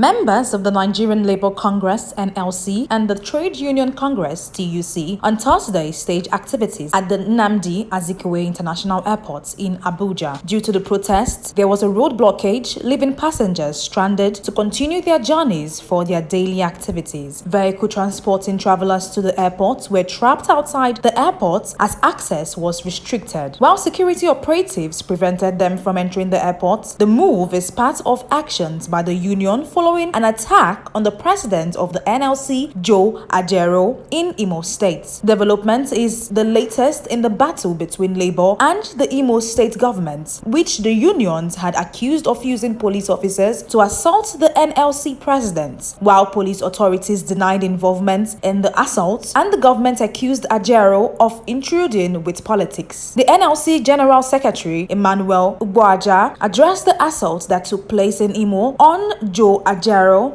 Members of the Nigerian Labour Congress (NLC) and the Trade Union Congress (TUC) on Thursday staged activities at the Nnamdi Azikiwe International Airport in Abuja. Due to the protests, there was a road blockage, leaving passengers stranded to continue their journeys for their daily activities. Vehicle transporting travelers to the airport were trapped outside the airport as access was restricted, while security operatives prevented them from entering the airport. The move is part of actions by the union following an attack on the president of the NLC, Joe Ajero, in Imo State. Development is the latest in the battle between Labour and the Imo State government, which the unions had accused of using police officers to assault the NLC president, while police authorities denied involvement in the assault, and the government accused Ajero of intruding with politics. The NLC General Secretary, Emmanuel Abuja, addressed the assault that took place in Imo on Joe Ajero,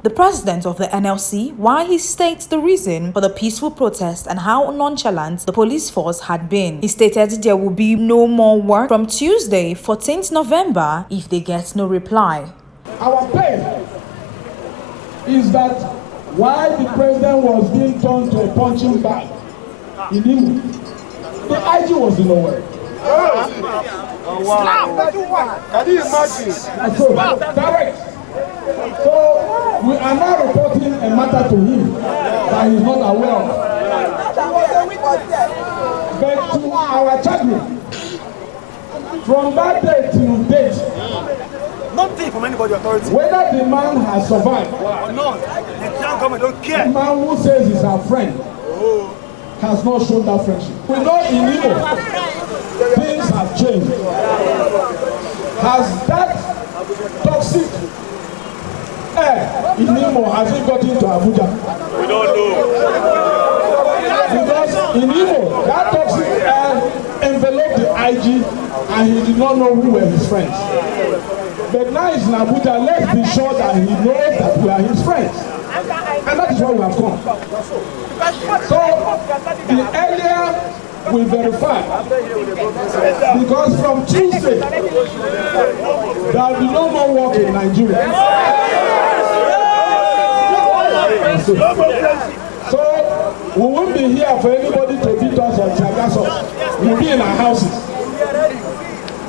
the president of the NLC, while he states the reason for the peaceful protest and how nonchalant the police force had been. He stated there will be no more work from Tuesday, 14th November, if they get no reply. Our pain is that while the president was being turned to a punching bag in Imo, the IG was nowhere. Oh, wow. Can you imagine? So, direct. So, we are now reporting a matter to him that he is not aware of. But to our chagrin, from that day till date, nothing from anybody authority. whether the man has survived Or not, the Nigerian government don't care. the man who says he's our friend has not shown that friendship. We know in Imo, things have changed. Has that toxic air in Imo, has it got into Abuja? We don't know. Because in Imo, that toxic air enveloped the IG and he did not know who were his friends. But now he's in Abuja, let's be sure that he knows that we are his friends. And that is why we have come. So, the earlier we verify, because from Tuesday, there will be no more work in Nigeria. So, we won't be here for anybody to beat us or traverse us. We'll be in our houses.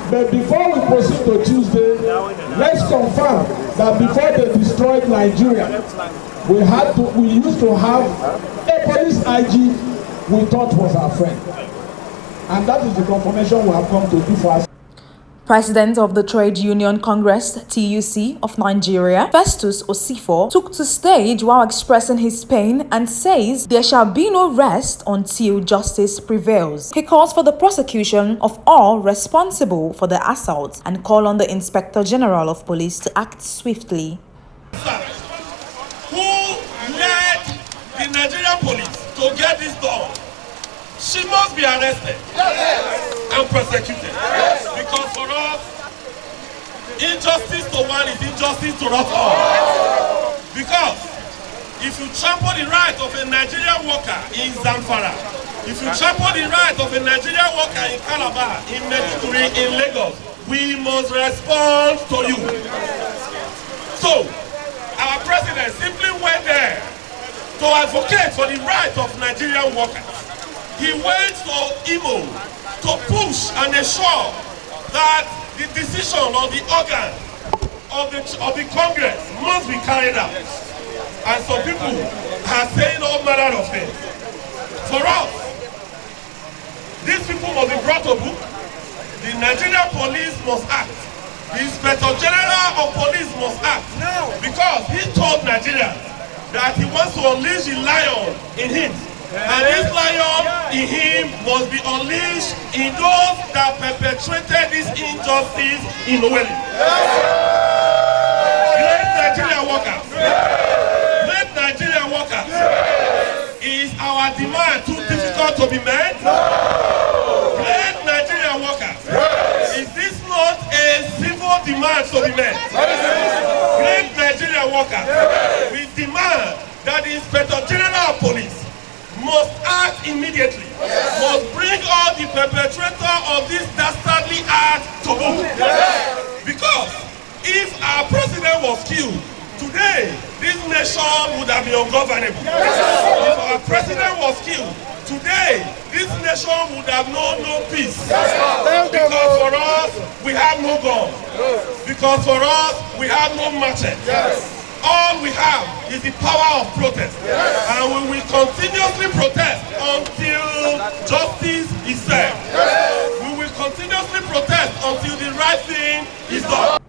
But before we proceed to Tuesday, let's confirm that before they destroyed Nigeria, we used to have a police IG we thought was our friend. And that is the confirmation we have come to do for us. President of the Trade Union Congress (TUC) of Nigeria, Festus Osifo, took to stage while expressing his pain and says there shall be no rest until justice prevails. He calls for the prosecution of all responsible for the assault and called on the Inspector General of Police to act swiftly. Who led the Nigerian police to get this done? She must be arrested and prosecuted. Because for us, injustice to one is injustice to us all. Because if you trample the right of a Nigerian worker in Zamfara, if you trample the right of a Nigerian worker in Calabar, in Maiduguri, in Lagos, we must respond to you. So, our president simply went there to advocate for the right of Nigerian workers. He went to Imo to push and ensure that the decision of the organ of the Congress must be carried out. And some people are saying all manner of things. For us, these people must be brought to book. The Nigerian police must act. The Inspector General of Police must act. Because he told Nigerians that he wants to unleash the lion in him. And this lion in him must be unleashed in those that perpetrated this injustice in Oweli. Great Nigerian workers. Great Nigerian workers. Is our demand too difficult to be met? Great Nigerian workers. Is this not a civil demand to be met? Great Nigerian workers. We demand that the Inspector General of Police must act immediately, must bring all the perpetrator of this dastardly act to book. Because if our president was killed today, this nation would have been ungovernable. If our president was killed, today, this nation would have known no peace. Because for us, we have no gun. Because for us, we have no machete. All we have is the power of protest. And we will continuously protest until justice is served. We will continuously protest until the right thing is done.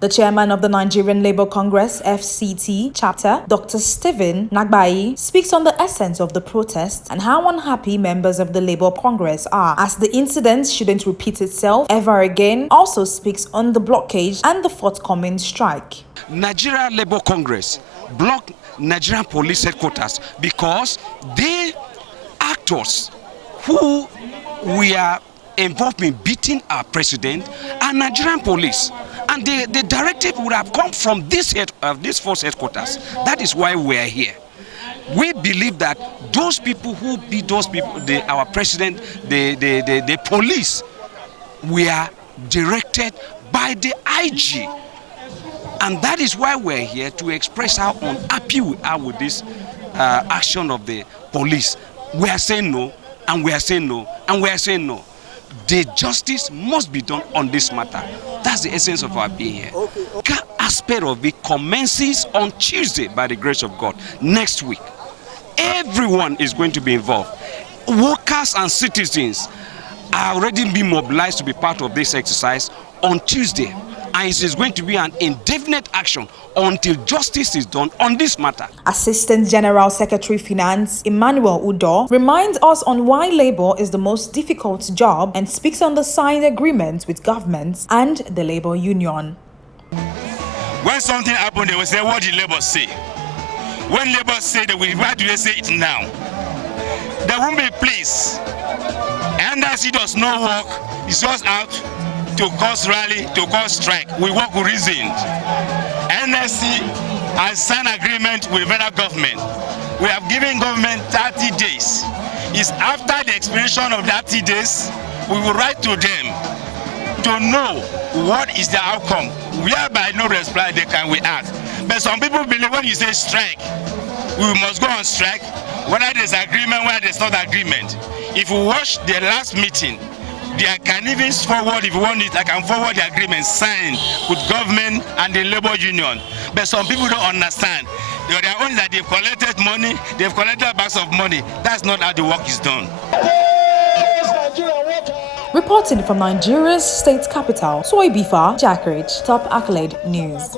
The chairman of the Nigerian Labour Congress FCT chapter, Dr. Stephen Nnamdi, speaks on the essence of the protest and how unhappy members of the Labour Congress are as the incident shouldn't repeat itself ever again. Also speaks on the blockage and the forthcoming strike. Nigeria Labour Congress blocked Nigerian police headquarters because they actors who were involved in beating our president and Nigerian police. And the directive would have come from this force headquarters. That is why we are here. We believe that those people who beat those people, our president, the police, were directed by the IG. And that is why we're here to express how unhappy we are with this action of the police. We are saying no, and we are saying no, and we are saying no. The justice must be done on this matter. That's the essence of our being here. Okay. Aspect of it commences on Tuesday by the grace of God. Next week, everyone is going to be involved. Workers and citizens are already being mobilized to be part of this exercise on Tuesday. And it is going to be an indefinite action until justice is done on this matter. Assistant General Secretary Finance Emmanuel Udo reminds us on why Labour is the most difficult job and speaks on the signed agreements with governments and the Labour Union. When something happens, they will say, what did Labour say? When Labour say, why do they say it now? There won't be place. NLC does not work, it's just out to cause rally, to cause strike. We work with reason. NLC has signed agreement with the federal government. We have given government 30 days. It's after the expiration of 30 days, we will write to them to know what is the outcome. Whereby no reply, they can react. But some people believe when you say strike, we must go on strike, whether there's agreement, whether there's not agreement. If you watch the last meeting, they can even forward, if you want it, I can forward the agreement signed with government and the labor union. But some people don't understand. They are only that they've collected money, they've collected bags of money. That's not how the work is done. Reporting from Nigeria's state capital, Soy Bifa, Jackridge, Top Accolade News.